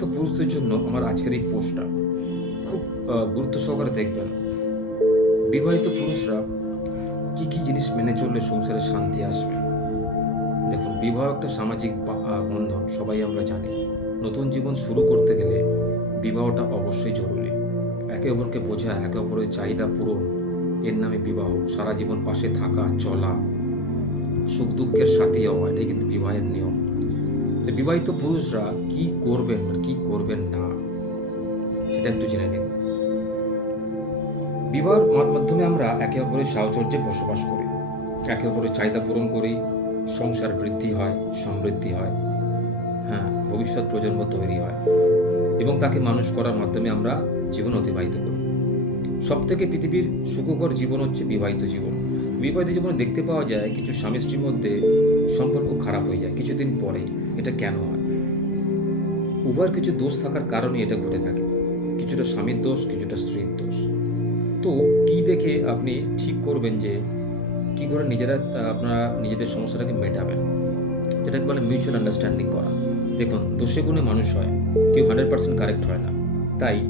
বিবাহিত পুরুষদের জন্য আমার আজকের এই পোস্টটা খুব গুরুত্ব সহকারে দেখবেন। বিবাহিত পুরুষরা কি কি জিনিস মেনে চললে সংসারে শান্তি আসবে? দেখুন, বিবাহ একটা সামাজিক বন্ধন, সবাই আমরা জানি। নতুন জীবন শুরু করতে গেলে বিবাহটা অবশ্যই জরুরি। একে অপরকে বোঝা, একে অপরের চাহিদা পূরণ, এর নামে বিবাহ। সারা জীবন পাশে থাকা, চলা, সুখ দুঃখের সাথী হওয়া, এটাই কিন্তু বিবাহের নিয়ম। তো বিবাহিত পুরুষরা কি করবেন আর কি করবেন না? সেটা একটু জেনে নিন। বিবাহের মাধ্যমে আমরা একে অপরের সাহচর্যে বসবাস করি। একে অপরের চাহিদা পূরণ করি। সংসার বৃদ্ধি হয়, সমৃদ্ধি হয়। হ্যাঁ ভবিষ্যৎ প্রজন্ম তৈরি হয়। এবং তাকে মানুষ করার মাধ্যমে আমরা জীবন অতিবাহিত করি। সব থেকে পৃথিবীর সুখকর জীবন হচ্ছে বিবাহিত জীবন। বিবাহিত জীবনে দেখতে পাওয়া যায়, কিছু স্বামী স্ত্রীর মধ্যে সম্পর্ক খারাপ হয়ে যায় কিছুদিন পরেই। এটা কেন হয়? উভয়ের কিছু দোষ থাকার কারণে এটা ঘটে থাকে। কিছুটা স্বামীর দোষ, কিছুটা স্ত্রীর দোষ। তো কি দেখে আপনি ঠিক করবেন যে কি করে নিজেরা, আপনারা নিজেদের সমস্যাটাকে মেটাবেন? যেটাকে বলে মিউচুয়াল আন্ডারস্ট্যান্ডিং করা। দেখুন, দোষে গুণে মানুষ হয়, কেউ হান্ড্রেড পার্সেন্ট কারেক্ট হয় না। তাই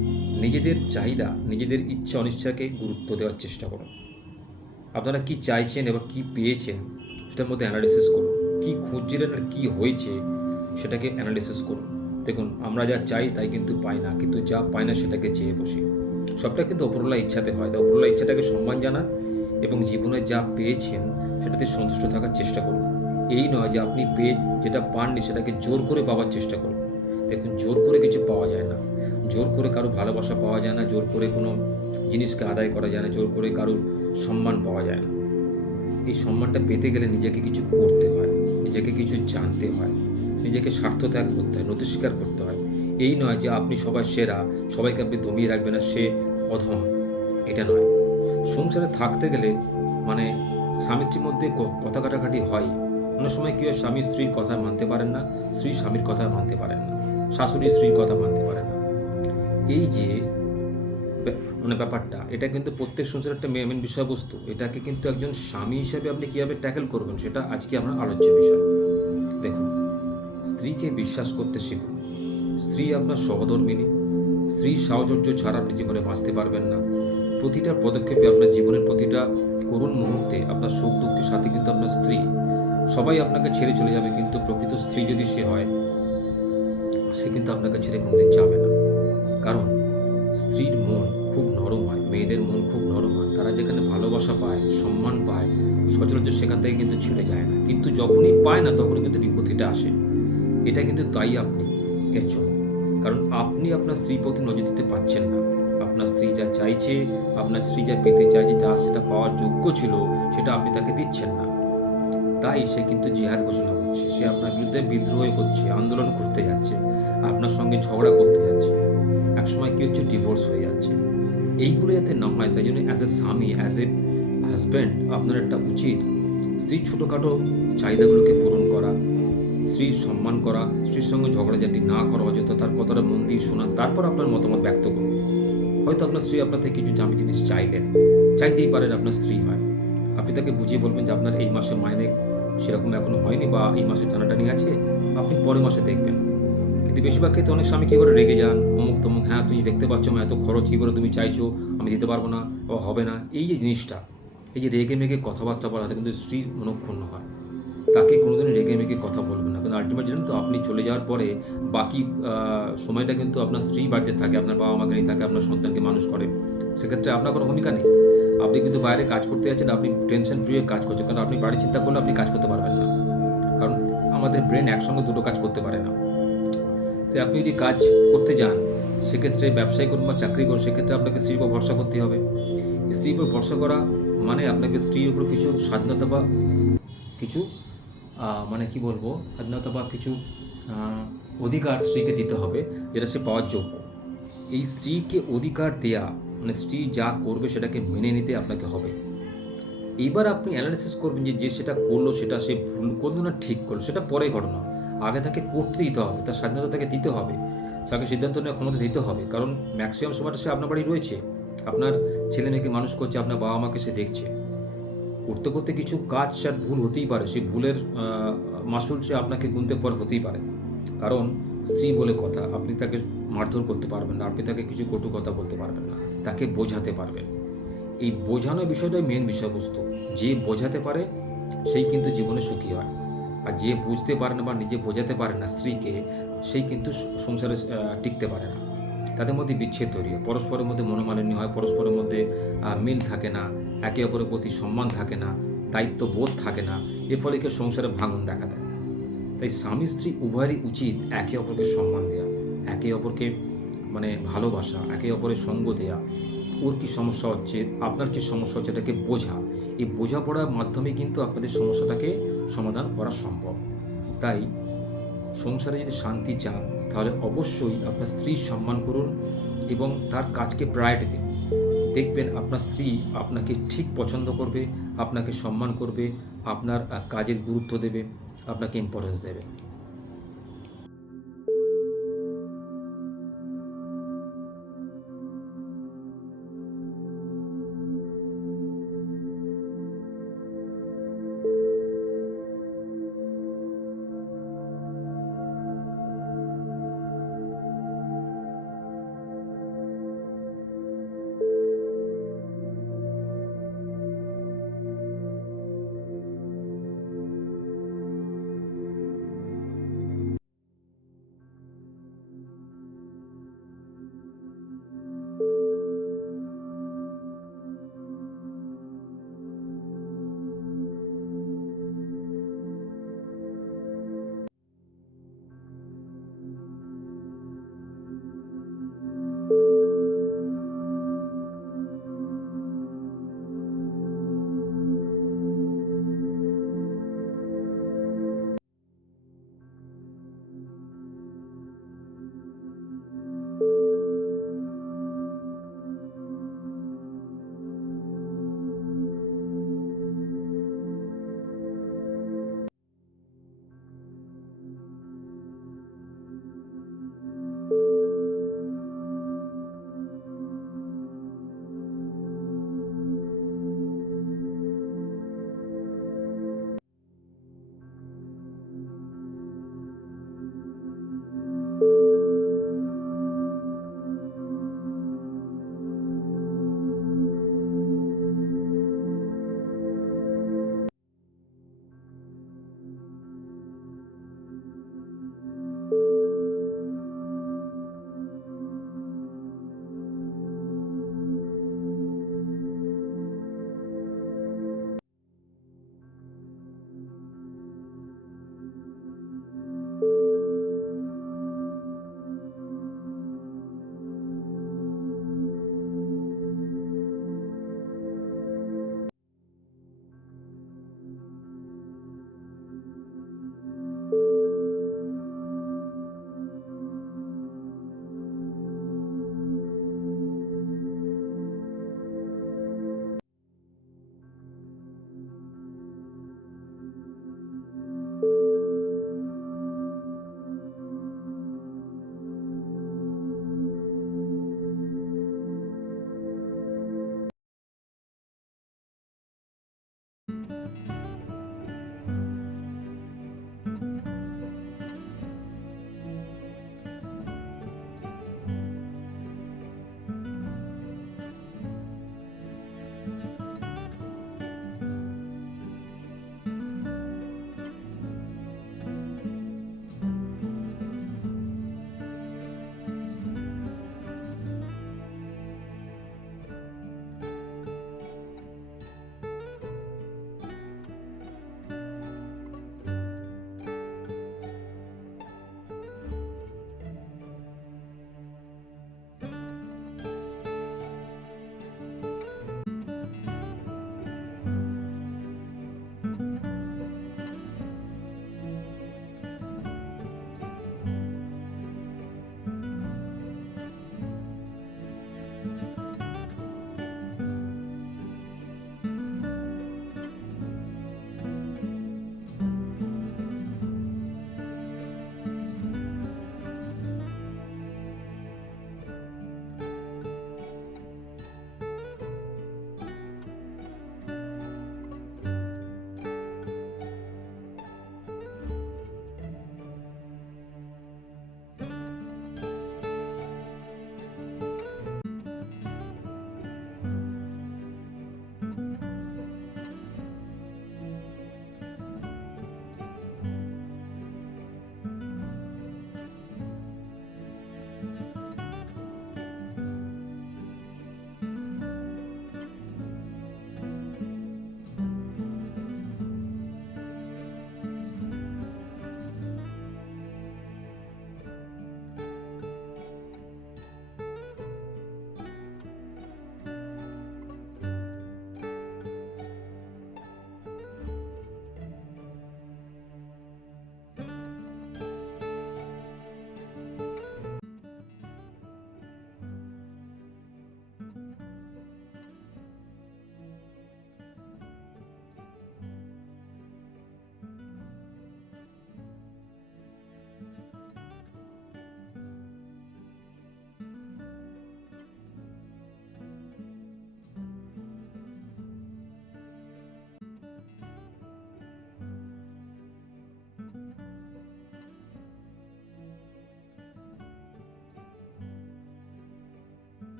নিজেদের চাহিদা, নিজেদের ইচ্ছা অনিচ্ছাকে গুরুত্ব দেওয়ার চেষ্টা করুন। আপনারা কি চাইছেন এবং কি পেয়েছেন, সেটার মধ্যে অ্যানালিসিস করুন। কি খুঁজছিলেন আর কী হয়েছে, সেটাকে অ্যানালিসিস করুন। দেখুন, আমরা যা চাই তাই কিন্তু পাই না, কিন্তু যা পাই না সেটাকে চেয়ে বসি। সবটা কিন্তু অপরলা ইচ্ছাতে হয়, তাই অপরলা ইচ্ছাটাকে সম্মান জানান এবং জীবনে যা পেয়েছেন সেটাতে সন্তুষ্ট থাকার চেষ্টা করুন। এই নয় যে আপনি পেয়ে, যেটা পাননি সেটাকে জোর করে পাওয়ার চেষ্টা করুন। দেখুন, জোর করে কিছু পাওয়া যায় না। জোর করে কারও ভালোবাসা পাওয়া যায় না, জোর করে কোনো জিনিসকে আদায় করা যায় না, জোর করে কারোর সম্মান পাওয়া যায় না। এই সম্মানটা পেতে গেলে নিজেকে কিছু করতে হয়। নিজেকে কিছু জানতে হয়, নিজেকে স্বার্থ ত্যাগ করতে হয় নতি স্বীকার করতে হয়। এই নয় যে আপনি সবার সেরা, সবাইকে আপনি দমিয়ে রাখবেন না সে অধম। এটা নয়। সংসারে থাকতে গেলে মানে স্বামী স্ত্রীর মধ্যে কথা কাটাকাটি হয়। অনেক সময় কি হয়? স্বামী স্ত্রীর কথা মানতে পারেন না, স্ত্রী স্বামীর কথা মানতে পারেন না, শাশুড়ি স্ত্রীর কথা মানতে পারেন না। এই যে মানে ব্যাপারটা। এটা কিন্তু প্রত্যেক সংসারের একটা মেন বিষয়বস্তু। এটাকে কিন্তু একজন স্বামী হিসেবে আপনি কীভাবে ট্যাকেল করবেন, সেটা আজকে আমার আলোচ্য বিষয়। দেখুন, স্ত্রীকে বিশ্বাস করতে শিখুন। স্ত্রী আপনার সহধর্মিনী স্ত্রীর সাহচর্য ছাড়া আপনি জীবনে বাঁচতে পারবেন না। প্রতিটা পদক্ষেপে আপনার জীবনের প্রতিটা করুণ মুহূর্তে আপনার সুখ দুঃখের সাথে কিন্তু আপনার স্ত্রী, সবাই আপনাকে ছেড়ে চলে যাবে, কিন্তু প্রকৃত স্ত্রী যদি সে হয়, সে কিন্তু আপনাকে ছেড়ে কোনোদিন যাবে না। কারণ স্ত্রীর মন খুব নরম হয়, মেয়েদের মন খুব নরম হয়। তারা যেখানে ভালোবাসা পায়, সম্মান পায়, সচরাচর সেখান থেকে কিন্তু ছেড়ে যায় না। কিন্তু যখনই পায় না, তখনই কিন্তু বিপত্তিটা আসে। এটা কিন্তু তাই আপনি এর কারণ আপনি আপনার স্ত্রীর প্রতি নজর দিতে পারছেন না। আপনার স্ত্রী যা চাইছে, আপনার স্ত্রী যা পেতে চাইছে, যা সেটা পাওয়ার যোগ্য ছিল, সেটা আপনি তাকে দিচ্ছেন না। তাই সে কিন্তু জিহাদ ঘোষণা করছে। সে আপনার বিরুদ্ধে বিদ্রোহ করছে, আন্দোলন করতে যাচ্ছে, আপনার সঙ্গে ঝগড়া করতে যাচ্ছে। একসময় কি হচ্ছে ডিভোর্স হয়ে যাচ্ছে। এইগুলো যাতে না হয় সেই জন্য অ্যাজ এ স্বামী অ্যাজ এ হাজব্যান্ড আপনার একটা উচিত স্ত্রীর ছোটোখাটো চাহিদাগুলোকে পূরণ করা, স্ত্রীর সম্মান করা, স্ত্রীর সঙ্গে ঝগড়াঝাটি না করা, অযথা তার কথাটা মন দিয়ে শোনা, তারপর আপনার মতামত ব্যক্ত করুন। হয়তো আপনার স্ত্রী আপনার থেকে কিছু দামি জিনিস চাইলেন, চাইতেই পারেন আপনার স্ত্রী হয়। আপনি তাকে বুঝিয়ে বলবেন যে আপনার এই মাসে মাইনে সেরকম এখনও হয়নি বা এই মাসে টানাটানি আছে, আপনি পরের মাসে দেখবেন। কিন্তু বেশিরভাগ ক্ষেত্রে অনেক স্বামী কী করে রেগে যান? অমুক তমুক হ্যাঁ তুমি দেখতে পাচ্ছ আমার এত খরচ কী করে তুমি চাইছো? আমি দিতে পারব না, বা হবে না। এই যে জিনিসটা, এই যে রেগে মেগে কথাবার্তা বলাতে কিন্তু স্ত্রী মনক্ষুণ্ণ হয়। তাকে কোনোদিন রেগে মেগে কথা বলবেন না। কিন্তু আলটিমেট জানেন তো, আপনি চলে যাওয়ার পরে বাকি সময়টা কিন্তু আপনার স্ত্রী বাড়িতে থাকে, আপনার বাবা মাকে নিয়ে থাকে, আপনার সন্তানকে মানুষ করে। সেক্ষেত্রে আপনার কোনো ভূমিকা নেই। আপনি কিন্তু বাইরে কাজ করতে যাচ্ছেন, আপনি টেনশন ফ্রি কাজ করছেন, কারণ আপনি বাড়ি চিন্তা করলে আপনি কাজ করতে পারবেন না। কারণ আমাদের ব্রেন একসঙ্গে দুটো কাজ করতে পারে না। তাই আপনি যদি কাজ করতে যান, সেক্ষেত্রে ব্যবসায়ী করুন বা চাকরি করুন, সেক্ষেত্রে আপনাকে স্ত্রীর উপর ভরসা করতে হবে। স্ত্রীর উপর ভরসা করা মানে আপনাকে স্ত্রীর উপর কিছু স্বাধীনতা বা কিছু মানে কি বলব, স্বাধীনতা বা কিছু অধিকার স্ত্রীকে দিতে হবে, যেটা সে পাওয়ার যোগ্য। এই স্ত্রীকে অধিকার দেয়া মানে স্ত্রী যা করবে সেটাকে মেনে নিতে আপনাকে হবে। এইবার আপনি অ্যানালিসিস করবেন যে যে সেটা করল সেটা সে ভুল করল না ঠিক করল, সেটা পরে ঘটনা। আগে তাকে করতে দিতে হবে, তার স্বাধীনতা তাকে দিতে হবে, তাকে সিদ্ধান্ত নেওয়ার ক্ষমতা দিতে হবে, কারণ ম্যাক্সিমাম সময়টা সে আপনার বাড়ি রয়েছে, আপনার ছেলে মেয়েকে মানুষ করছে, আপনার বাবা মাকে সে দেখছে। করতে করতে কিছু কাজ তার ভুল হতেই পারে, সেই ভুলের মাসুল সে আপনাকে গুনতে পর হতেই পারে। কারণ স্ত্রী বলে কথা, আপনি তাকে মারধর করতে পারবেন না, আপনি তাকে কিছু কটু কথা বলতে পারবেন না, তাকে বোঝাতে পারবেন। এই বোঝানো বিষয়টাই মেন বিষয়বস্তু, যে বোঝাতে পারে, সেই কিন্তু জীবনে সুখী হয়। আর যে বুঝতে পারে না বা নিজে বোঝাতে পারে না স্ত্রীকে, সেই কিন্তু সংসারে টিকতে পারে না। তাদের মধ্যে বিচ্ছেদ তৈরি হয়। পরস্পরের মধ্যে মনোমালিন্য হয়, পরস্পরের মধ্যে মিল থাকে না, একে অপরের প্রতি সম্মান থাকে না, দায়িত্ববোধ থাকে না, এর ফলে কেউ সংসারে ভাঙন দেখা দেয় তাই স্বামী স্ত্রী উভয়েরই উচিত একে অপরকে সম্মান দেওয়া একে অপরকে মানে ভালোবাসা, একে অপরের সঙ্গ দেওয়া ওর কী সমস্যা হচ্ছে? আপনার কী সমস্যা হচ্ছে? এটাকে বোঝা। এই বোঝাপড়ার মাধ্যমে কিন্তু আপনাদের সমস্যাটাকে সমাধান করা সম্ভব। তাই সংসারে যদি শান্তি চান, তাহলে অবশ্যই আপনার স্ত্রীর সম্মান করুন এবং তার কাজকে প্রায়োরিটি দিন। দেখবেন আপনার স্ত্রী আপনাকে ঠিক পছন্দ করবে, আপনাকে সম্মান করবে, আপনার কাজের গুরুত্ব দেবে, আপনাকে ইম্পর্টেন্স দেবে।